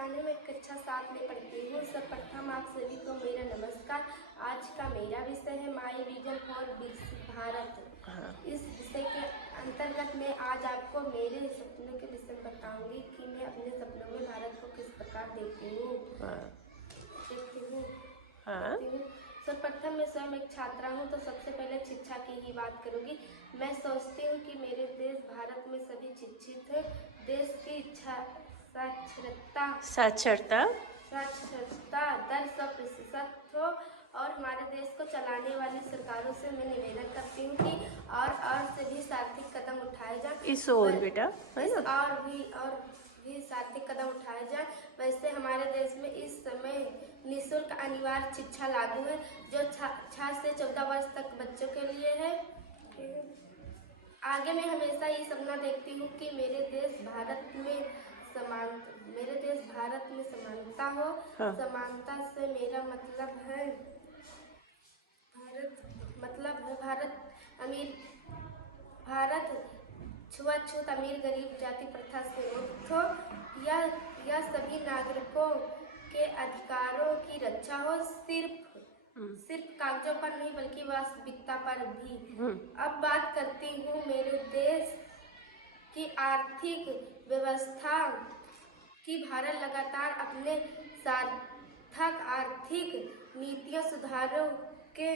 गाने में कक्षा 7 में पढ़ती हूँ। सर्वप्रथम आप सभी को मेरा नमस्कार। आज का मेरा विषय है माई विजन फॉर विकसित भारत। इस विषय के अंतर्गत मैं आज आपको मेरे सपनों के विषय में बताऊंगी कि मैं अपने सपनों में भारत को किस प्रकार देखती हूँ। सर्वप्रथम मैं स्वयं एक छात्रा हूँ, तो सबसे पहले शिक्षा की ही बात करूँगी। मैं सोचती हूँ कि मेरे देश भारत में सभी शिक्षित हैं। देश की साक्षरता दर 100% हो और हमारे देश को चलाने वाली सरकारों से मैं निवेदन करती हूँ कि और से भी सार्थक कदम उठाए जाए। और भी सार्थक कदम उठाए जाए। वैसे हमारे देश में इस समय निःशुल्क अनिवार्य शिक्षा लागू है, जो 6 से 14 वर्ष तक बच्चों के लिए है। आगे मैं हमेशा ये सपना देखती हूँ कि मेरे देश भारत में समानता हो। समानता से मेरा मतलब है भारत छुआछूत अमीर गरीब जाति प्रथा से मुक्त हो। यह सभी नागरिकों के अधिकारों की रक्षा हो, सिर्फ कागजों पर नहीं बल्कि वास्तविकता पर भी। अब बात करती हूँ मेरे देश की आर्थिक व्यवस्था की। भारत लगातार अपने सार्थक आर्थिक नीतियों सुधारों के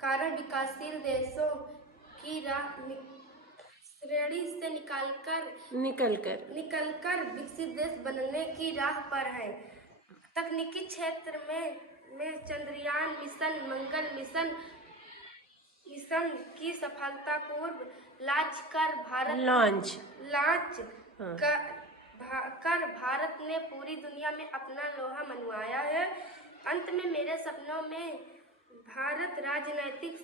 कारण विकासशील देशों की श्रेणी से निकलकर विकसित देश बनने की राह पर है। तकनीकी क्षेत्र में चंद्रयान मिशन, मंगल मिशन की सफलतापूर्व लॉन्च कर भारत ने पूरी दुनिया में अपना लोहा मनवाया है। अंत में मेरे सपनों में भारत राजनैतिक,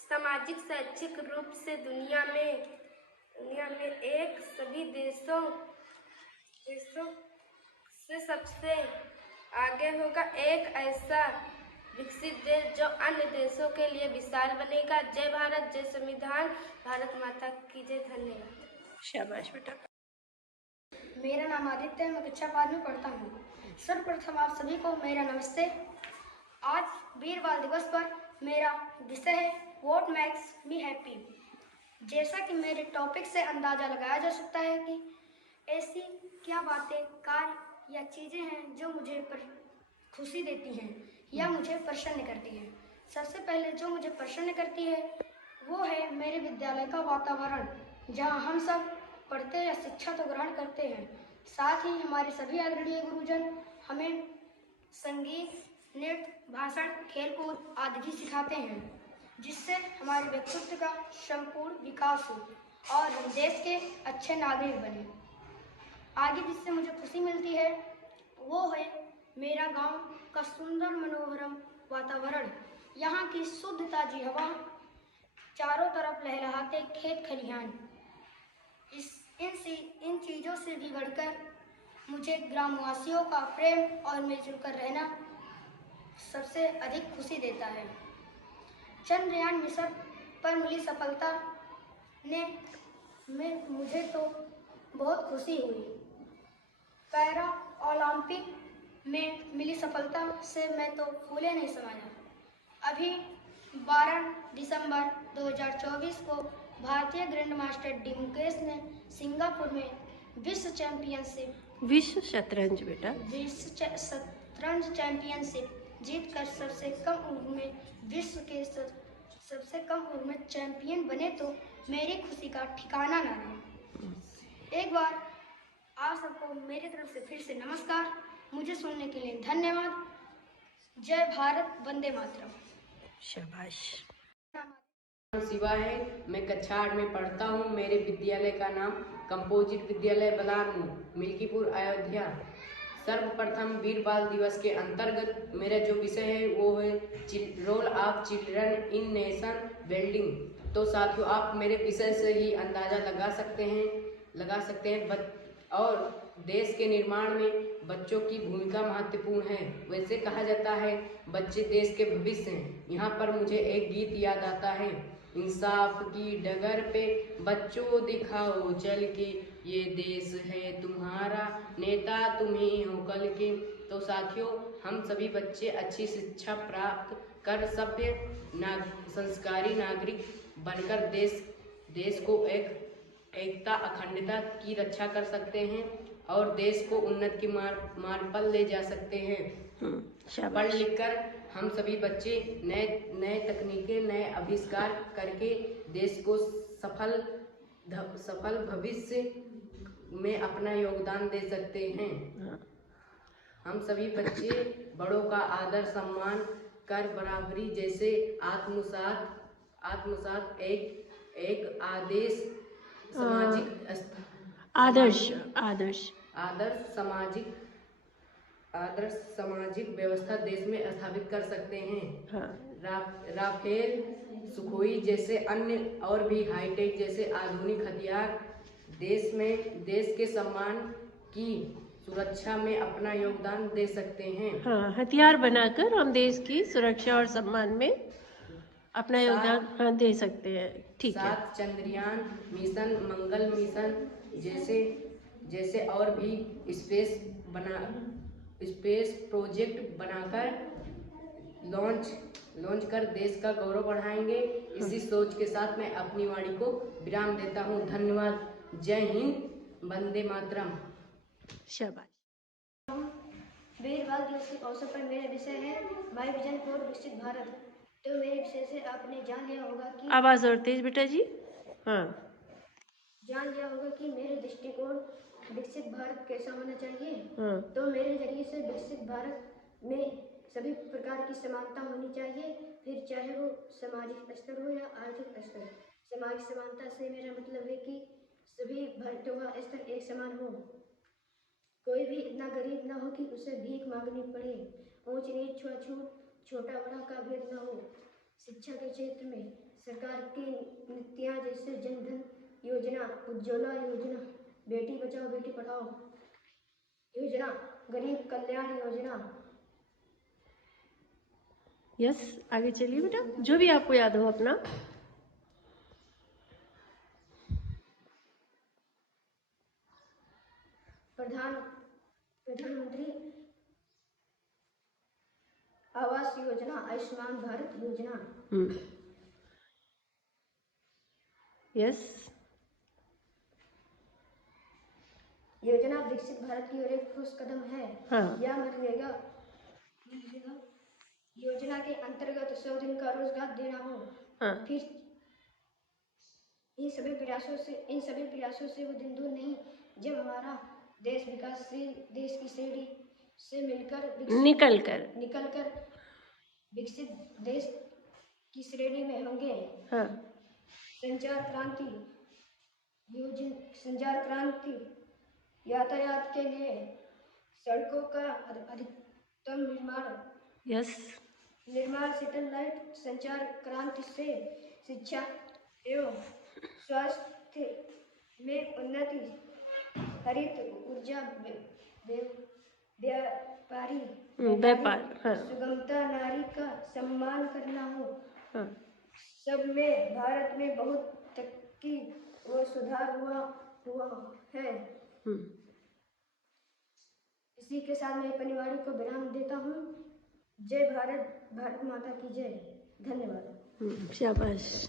सामाजिक, शैक्षिक रूप से दुनिया में एक सभी देशों से सबसे आगे होगा। एक ऐसा विकसित देश जो अन्य देशों के लिए मिसाल बनेगा। जय भारत, जय संविधान, भारत माता की जय। धन्यवाद। शाबाश बेटा। मेरा नाम आदित्य है, मैं कक्षा 5 में पढ़ता हूँ। सर्वप्रथम आप सभी को मेरा नमस्ते। आज वीर बाल दिवस पर मेरा विषय है व्हाट मेक्स मी हैप्पी। जैसा कि मेरे टॉपिक से अंदाजा लगाया जा सकता है कि ऐसी क्या बातें, कार्य या चीज़ें हैं जो मुझे खुशी देती हैं या मुझे प्रसन्न करती है। सबसे पहले जो मुझे प्रसन्न करती है वो है मेरे विद्यालय का वातावरण, जहाँ हम सब पढ़ते या शिक्षा तो ग्रहण करते हैं, साथ ही हमारे सभी आदरणीय गुरुजन हमें संगीत, नृत्य, भाषण, खेलकूद आदि भी सिखाते हैं, जिससे हमारे व्यक्तित्व का संपूर्ण विकास हो और हम देश के अच्छे नागरिक बने। आगे जिससे मुझे खुशी मिलती है वो है मेरा गांव का सुंदर मनोहरम वातावरण। यहाँ की शुद्ध ताजी हवा, चारों तरफ लहलहाते खेत खलिहान। इन चीज़ों से भी बढ़कर मुझे ग्रामवासियों का प्रेम और मिलजुल कर रहना सबसे अधिक खुशी देता है। चंद्रयान मिशन पर मिली सफलता में मुझे तो बहुत खुशी हुई। पैरा ओलंपिक में मिली सफलता से मैं तो फूले नहीं समाया। अभी 12 दिसंबर 2024 को भारतीय ग्रैंड मास्टर डी मुकेश ने सिंगापुर में विश्व शतरंज चैंपियनशिप जीतकर सबसे कम उम्र में विश्व के सबसे कम उम्र में चैंपियन बने, तो मेरी खुशी का ठिकाना ना रहा। एक बार आप सबको मेरी तरफ से फिर से नमस्कार। मुझे सुनने के लिए धन्यवाद। जय भारत, वंदे मातरम। शाबाश। शिवा है, मैं कक्षा 8 में पढ़ता हूँ। मेरे विद्यालय का नाम कंपोजिट विद्यालय बलानू, मिल्कीपुर, अयोध्या। सर्वप्रथम वीर बाल दिवस के अंतर्गत मेरा जो विषय है वो है role of children in nation building. तो साथियों, आप मेरे विषय से ही अंदाजा लगा सकते हैं और देश के निर्माण में बच्चों की भूमिका महत्वपूर्ण है। वैसे कहा जाता है बच्चे देश के भविष्य हैं। यहाँ पर मुझे एक गीत याद आता है, इंसाफ की डगर पे बच्चों दिखाओ चल के, ये देश है तुम्हारा, नेता तुम ही हो कल के। तो साथियों, हम सभी बच्चे अच्छी शिक्षा प्राप्त कर सभ्य संस्कारी नागरिक बनकर देश को एकता अखंडता की रक्षा कर सकते हैं और देश को उन्नति की मार्ग पर ले जा सकते हैं। पढ़ लिख कर हम सभी बच्चे नए तकनीकें, नए आविष्कार करके देश को सफल भविष्य में अपना योगदान दे सकते हैं। हम सभी बच्चे बड़ों का आदर सम्मान कर बराबरी जैसे आत्मसात एक आदर्श सामाजिक व्यवस्था देश में स्थापित कर सकते हैं। राफेल, सुखोई जैसे अन्य और भी हाईटेक जैसे आधुनिक हथियार देश के सम्मान की सुरक्षा में अपना योगदान दे सकते हैं। हथियार बनाकर हम देश की सुरक्षा और सम्मान में अपना योगदान दे सकते हैं। ठीक है। 7 चंद्रयान मिशन, मंगल मिशन जैसे और भी स्पेस प्रोजेक्ट बनाकर लॉन्च कर देश का गौरव बढ़ाएंगे। इसी सोच के साथ मैं अपनी वाणी को विराम देता हूँ। धन्यवाद। जय हिंद, वंदे मातरम। शाबाश। वीर बाल दिवस के अवसर पर मेरा विषय है माई विजन फॉर विकसित भारत। तो मेरे विषय से आपने जान लिया होगा कि आवाज और तेज बेटा जी। जान लिया होगा कि मेरे दृष्टिकोण विकसित भारत कैसा होना चाहिए। तो मेरे जरिए से विकसित भारत में सभी प्रकार की समानता होनी चाहिए, फिर चाहे वो सामाजिक स्तर हो या आर्थिक स्तर। सामाजिक समानता से मेरा मतलब है कि सभी भारतीयों का स्तर एक समान हो, कोई भी इतना गरीब ना हो कि उसे भीख मांगनी पड़े, ऊंच नीच छुआछूत छोटा बड़ा का भेद न हो। शिक्षा के क्षेत्र में सरकार की नीतियाँ जैसे जनधन योजना, उज्ज्वला योजना, बेटी बचाओ बेटी पढ़ाओ योजना, गरीब कल्याण योजना। यस, आगे चलिए बेटा, जो भी आपको याद हो अपना। प्रधानमंत्री आवास योजना, आयुष्मान भारत योजना। यस। योजना विकसित भारत की ओर एक ठोस कदम है। यह मनरेगा योजना के अंतर्गत 100 दिन का रोजगार देना हो। फिर इन सभी प्रयासों से वो दिन दूर नहीं जब हमारा देश विकासशील देश की श्रेणी से निकलकर विकसित देश की श्रेणी में होंगे। संचार क्रांति यातायात के लिए सड़कों का अधिकतम निर्माण सैटेलाइट संचार क्रांति से शिक्षा एवं स्वास्थ्य में उन्नति, हरित ऊर्जा, व्यापार, सुगमता, नारी का सम्मान करना हो। सब में भारत में बहुत तक की वो सुधार हुआ है। इसी के साथ मैं अपनी वाणी को विराम देता हूँ। जय भारत, भारत माता की जय। धन्यवाद। शाबाश।